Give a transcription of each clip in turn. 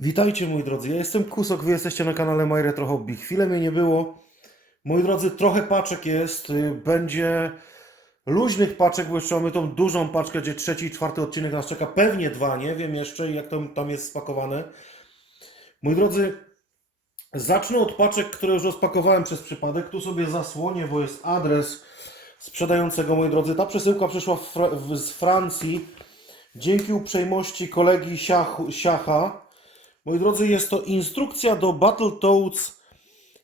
Witajcie moi drodzy, ja jestem Kusok, wy jesteście na kanale My Retro Hobby. Chwilę mnie nie było. Moi drodzy, trochę paczek jest, y, będzie luźnych paczek, bo jeszcze mamy tą dużą paczkę, gdzie trzeci i czwarty odcinek nas czeka, pewnie dwa, nie wiem jeszcze jak to tam jest spakowane. Moi drodzy, zacznę od paczek, które już rozpakowałem przez przypadek. Tu sobie zasłonię, bo jest adres sprzedającego, moi drodzy. Ta przesyłka przyszła z Francji dzięki uprzejmości kolegi Siacha. Moi drodzy, jest to instrukcja do Battletoads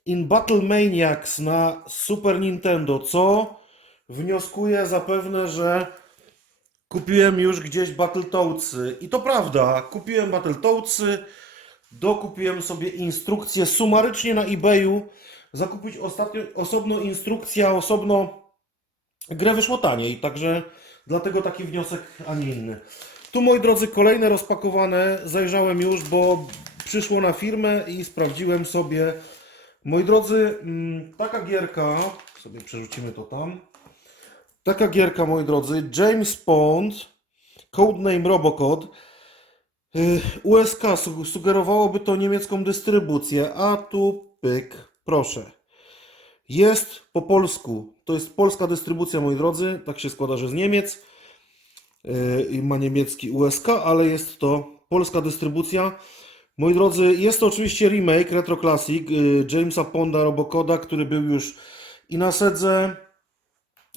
in Battle Maniacs na Super Nintendo, co wnioskuję zapewne, że kupiłem już gdzieś Battletoadsy. I to prawda, kupiłem Battletoadsy, dokupiłem sobie instrukcję sumarycznie na eBayu. Zakupić ostatnio osobno instrukcja, osobno grę wyszło taniej, także dlatego taki wniosek, a nie inny. Tu, moi drodzy, kolejne rozpakowane. Zajrzałem już, bo przyszło na firmę i sprawdziłem sobie. Moi drodzy, mm, taka gierka, sobie przerzucimy to tam. Taka gierka, moi drodzy, James Bond, codename Robocod. Y, USK su- sugerowałoby to niemiecką dystrybucję, a tu pyk, proszę. Jest po polsku. To jest polska dystrybucja, moi drodzy. Tak się składa, że z Niemiec. Yy, i ma niemiecki USK, ale jest to polska dystrybucja. Moi drodzy, jest to oczywiście remake Retro Classic yy, Jamesa Ponda Robocoda, który był już i na Sedze,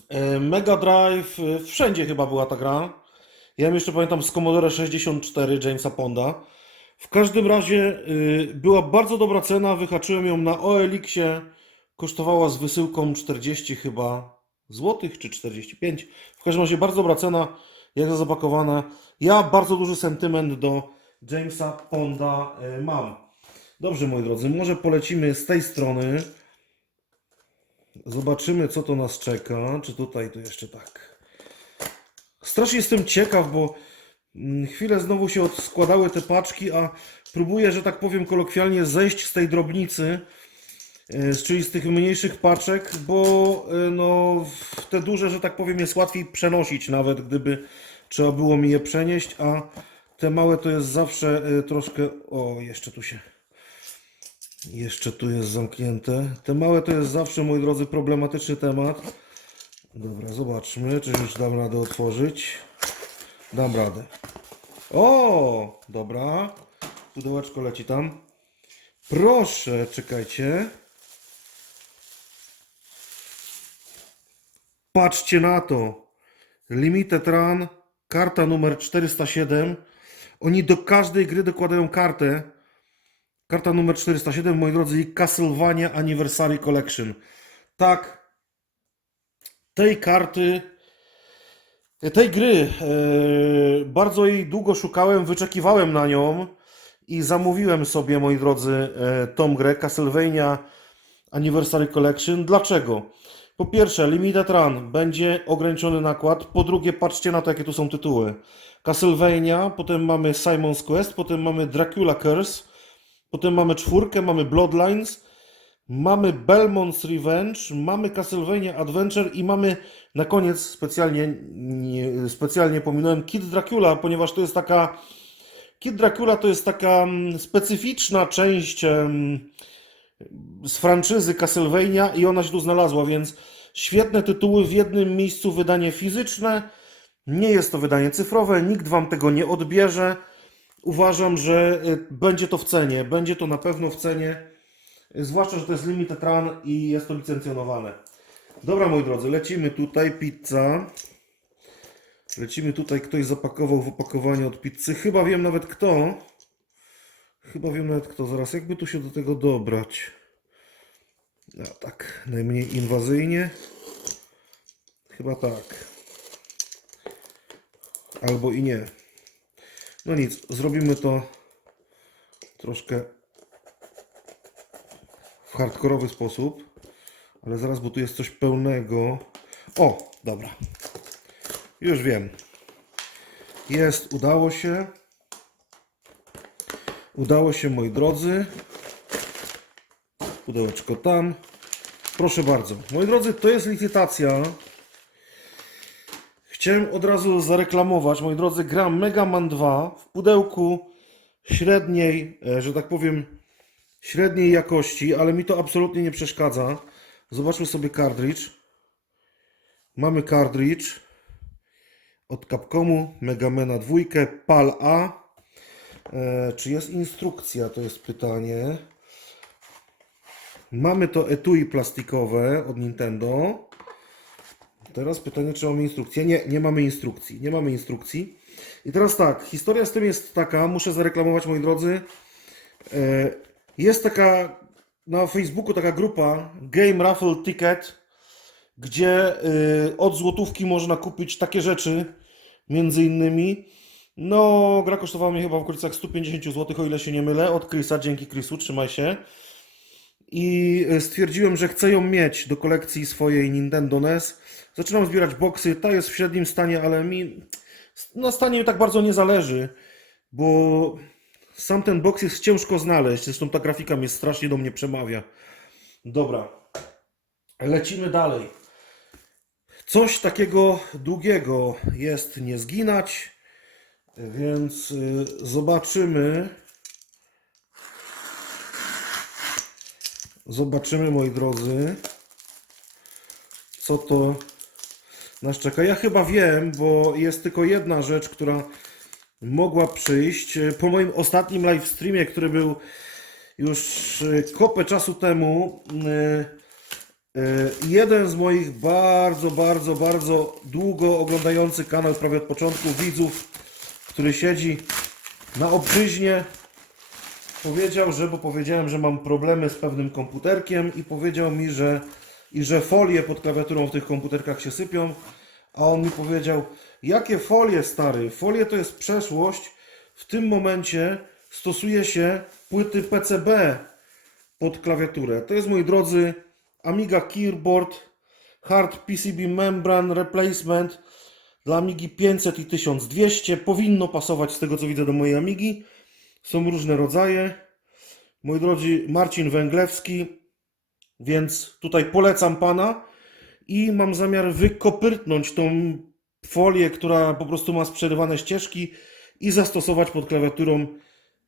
yy, Mega Drive, wszędzie chyba była ta gra. Ja jeszcze pamiętam z Commodore 64 Jamesa Ponda. W każdym razie była bardzo dobra cena, wyhaczyłem ją na OLX-ie. Kosztowała z wysyłką 40 chyba złotych, czy 45. W każdym razie bardzo dobra cena, jak za zapakowana. Ja bardzo duży sentyment do Jamesa Ponda y, mam. Dobrze, moi drodzy, może polecimy z tej strony. Zobaczymy, co to nas czeka. Czy tutaj to jeszcze tak. Strasznie jestem ciekaw, bo mm, chwilę znowu się odskładały te paczki, a próbuję, że tak powiem kolokwialnie, zejść z tej drobnicy, y, czyli z tych mniejszych paczek, bo y, no, te duże, że tak powiem, jest łatwiej przenosić, nawet gdyby trzeba było mi je przenieść, a te małe to jest zawsze y, troszkę. O, jeszcze tu się. Jeszcze tu jest zamknięte. Te małe to jest zawsze, moi drodzy, problematyczny temat. Dobra, zobaczmy, czy już dam radę otworzyć. Dam radę. O, dobra. Pudełeczko leci tam. Proszę, czekajcie. Patrzcie na to. Limited Run, karta numer 407. Oni do każdej gry dokładają kartę. Karta numer 407, moi drodzy, i Castlevania Anniversary Collection. Tak, tej karty, tej gry, e, bardzo jej długo szukałem, wyczekiwałem na nią i zamówiłem sobie, moi drodzy, e, tą grę Castlevania Anniversary Collection. Dlaczego? Po pierwsze, Limited Run będzie ograniczony nakład. Po drugie, patrzcie na to, jakie tu są tytuły. Castlevania, potem mamy Simon's Quest, potem mamy Dracula Curse, potem mamy czwórkę, mamy Bloodlines, mamy Belmont's Revenge, mamy Castlevania Adventure i mamy na koniec specjalnie, nie, specjalnie pominąłem Kid Dracula, ponieważ to jest taka Kid Dracula to jest taka mm, specyficzna część z franczyzy Castlevania i ona się tu znalazła, więc świetne tytuły w jednym miejscu, wydanie fizyczne. Nie jest to wydanie cyfrowe, nikt wam tego nie odbierze. Uważam, że y, będzie to w cenie, będzie to na pewno w cenie, zwłaszcza, że to jest limited run i jest to licencjonowane. Dobra, moi drodzy, lecimy tutaj, pizza. Lecimy tutaj, ktoś zapakował w opakowanie od pizzy. Chyba wiem nawet kto. Chyba wiem nawet kto. Zaraz, jakby tu się do tego dobrać. No tak, najmniej inwazyjnie. Chyba tak. Albo i nie. No nic, zrobimy to troszkę w hardkorowy sposób. Ale zaraz, bo tu jest coś pełnego. O, dobra. Już wiem. Jest, udało się. Udało się, moi drodzy. Pudełeczko tam. Proszę bardzo. Moi drodzy, to jest licytacja. Chciałem od razu zareklamować, moi drodzy, gra Mega Man 2 w pudełku średniej, e, że tak powiem, średniej jakości, ale mi to absolutnie nie przeszkadza. Zobaczmy sobie cartridge. Mamy cartridge od Capcomu, Megamena 2, PAL A. E, czy jest instrukcja? To jest pytanie. Mamy to etui plastikowe od Nintendo. Teraz pytanie, czy mamy instrukcję? Nie, nie mamy instrukcji. Nie mamy instrukcji. I teraz tak, historia z tym jest taka, muszę zareklamować, moi drodzy. E, Jest taka na Facebooku taka grupa Game Raffle Ticket, gdzie y, od złotówki można kupić takie rzeczy, między innymi. No, gra kosztowała mnie chyba w okolicach 150 zł, o ile się nie mylę, od Chrisa, dzięki Chrisu, trzymaj się. I y, stwierdziłem, że chcę ją mieć do kolekcji swojej Nintendo NES. Zaczynam zbierać boksy, ta jest w średnim stanie, ale mi na stanie tak bardzo nie zależy, bo sam ten boks jest ciężko znaleźć, zresztą ta grafika mnie strasznie do mnie przemawia. Dobra, lecimy dalej. Coś takiego długiego jest nie zginać, więc y, zobaczymy. Zobaczymy, moi drodzy, co to nas czeka. Ja chyba wiem, bo jest tylko jedna rzecz, która mogła przyjść. Po moim ostatnim live streamie, który był już y, kopę czasu temu, y, y, jeden z moich bardzo, bardzo, bardzo długo oglądający kanał prawie od początku widzów, który siedzi na obczyźnie, powiedział, że, bo powiedziałem, że mam problemy z pewnym komputerkiem i powiedział mi, że i że folie pod klawiaturą w tych komputerkach się sypią, a on mi powiedział, jakie folie stary, folie to jest przeszłość, w tym momencie stosuje się płyty PCB pod klawiaturę. To jest, moi drodzy, Amiga Keyboard Hard PCB Membrane Replacement dla Amigi 500 i 1200. Powinno pasować z tego co widzę do mojej Amigi. Są różne rodzaje. Moi drodzy, Marcin Węglewski, więc tutaj polecam Pana i mam zamiar wykopyrtnąć tą folię, która po prostu ma sprzerywane ścieżki i zastosować pod klawiaturą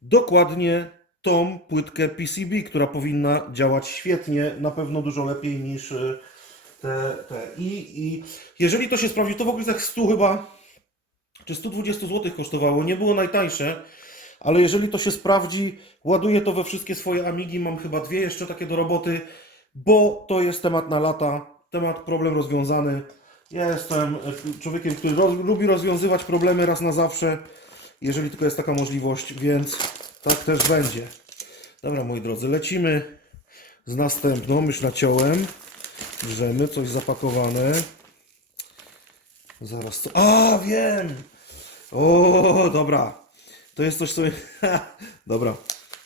dokładnie tą płytkę PCB, która powinna działać świetnie, na pewno dużo lepiej niż y, te. te. I, I jeżeli to się sprawdzi, to w okolicach 100 chyba, czy 120 zł kosztowało, nie było najtańsze, ale jeżeli to się sprawdzi, ładuję to we wszystkie swoje Amigi, mam chyba dwie jeszcze takie do roboty, bo to jest temat na lata, temat, problem rozwiązany. Ja jestem e, człowiekiem, który roz, lubi rozwiązywać problemy raz na zawsze, jeżeli tylko jest taka możliwość, więc tak też będzie. Dobra, moi drodzy, lecimy z następną, już naciąłem, bierzemy coś zapakowane. Zaraz co... A, wiem! O, dobra. To jest coś, co mnie... Dobra.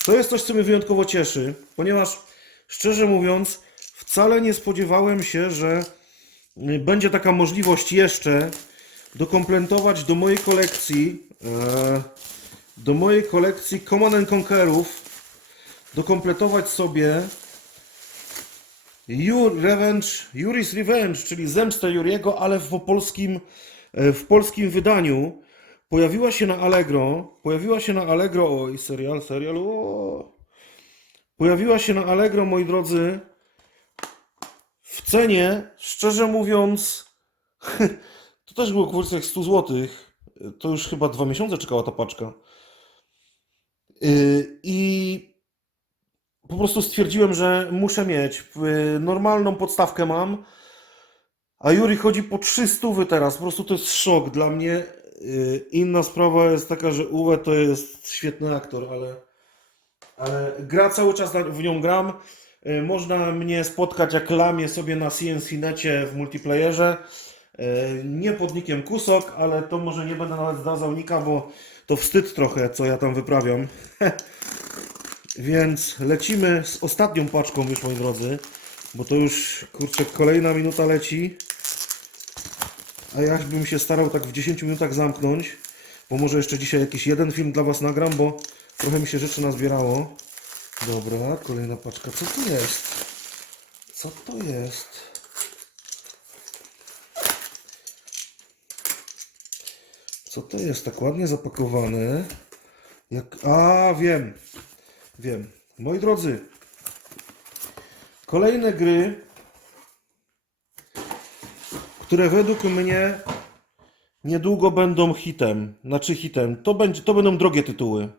To jest coś, co mnie wyjątkowo cieszy, ponieważ szczerze mówiąc, wcale nie spodziewałem się, że y, będzie taka możliwość jeszcze dokompletować do mojej kolekcji e, do mojej kolekcji Command and Conquerów dokompletować sobie Jur Revenge, Yuri's Revenge, czyli Zemstę Juriego, ale w polskim, e, w polskim wydaniu. Pojawiła się na Allegro, pojawiła się na Allegro, oj, serial, serial, o. Pojawiła się na Allegro, moi drodzy, w cenie, szczerze mówiąc, to też było kwestiach 100 zł. To już chyba dwa miesiące czekała ta paczka. Yy, I po prostu stwierdziłem, że muszę mieć. Yy, Normalną podstawkę mam, a Juri chodzi po 300 teraz. Po prostu to jest szok dla mnie. Yy, Inna sprawa jest taka, że Uwe to jest świetny aktor, ale, ale gra cały czas w nią gram. Yy, Można mnie spotkać jak lamię sobie na CNC necie w multiplayerze. Yy, Nie pod nikiem Kusok, ale to może nie będę nawet zdradzał nika, bo to wstyd trochę, co ja tam wyprawiam. Więc lecimy z ostatnią paczką już, moi drodzy, bo to już, kurczę, kolejna minuta leci. A ja bym się starał tak w 10 minutach zamknąć, bo może jeszcze dzisiaj jakiś jeden film dla Was nagram, bo trochę mi się rzeczy nazbierało. Dobra, kolejna paczka. Co to jest? Co to jest? Co to jest tak ładnie zapakowane? Jak... A, wiem. Wiem. Moi drodzy, kolejne gry, które według mnie niedługo będą hitem. Znaczy hitem. To, będzie, to będą drogie tytuły.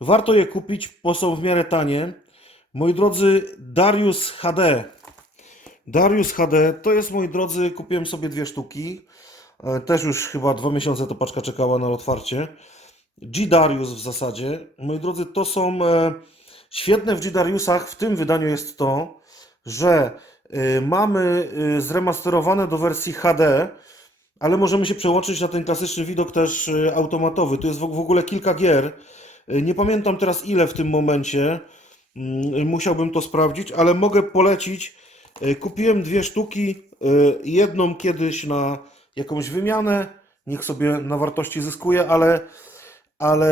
Warto je kupić, bo są w miarę tanie. Moi drodzy, Darius HD. Darius HD to jest, moi drodzy, kupiłem sobie dwie sztuki. E, Też już chyba dwa miesiące to paczka czekała na otwarcie. G-Darius w zasadzie. Moi drodzy, to są e, świetne w G-Dariusach. W tym wydaniu jest to, że mamy e, zremasterowane do wersji HD, ale możemy się przełączyć na ten klasyczny widok też e, automatowy. Tu jest w ogóle kilka gier. Nie pamiętam teraz ile w tym momencie. Mm, Musiałbym to sprawdzić, ale mogę polecić. Kupiłem dwie sztuki. Jedną kiedyś na jakąś wymianę. Niech sobie na wartości zyskuje, ale, ale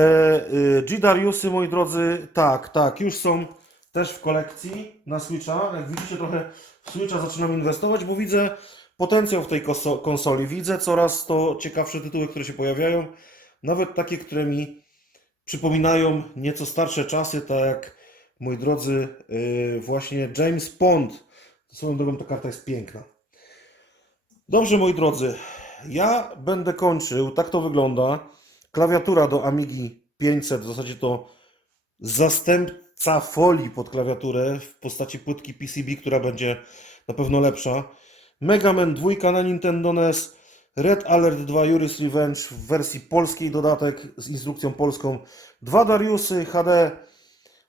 y, G-Dariusy, moi drodzy, tak, tak, już są też w kolekcji na Switcha. Jak widzicie, trochę Switcha zaczynam inwestować, bo widzę potencjał w tej konsoli. Widzę coraz to ciekawsze tytuły, które się pojawiają. Nawet takie, które mi przypominają nieco starsze czasy, tak jak, moi drodzy, y, właśnie James Bond. Swoją drogą ta karta jest piękna. Dobrze, moi drodzy, ja będę kończył. Tak to wygląda. Klawiatura do Amigi 500, w zasadzie to zastępca folii pod klawiaturę w postaci płytki PCB, która będzie na pewno lepsza. Mega Man 2 na Nintendo NES, Red Alert 2 Yuri's Revenge w wersji polskiej dodatek z instrukcją polską, dwa Dariusy HD,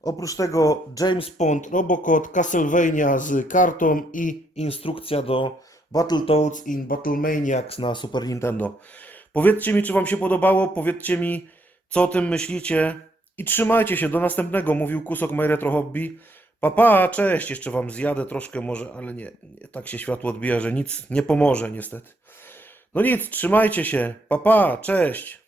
oprócz tego James Bond, Robocop, Castlevania z kartą i instrukcja do Battletoads in Battlemaniacs na Super Nintendo. Powiedzcie mi, czy Wam się podobało, powiedzcie mi, co o tym myślicie i trzymajcie się, do następnego, mówił Kusok My Retro Hobby. Papa, pa, cześć, jeszcze wam zjadę troszkę może, ale nie, nie, tak się światło odbija, że nic nie pomoże niestety. No nic, trzymajcie się, papa, pa, cześć.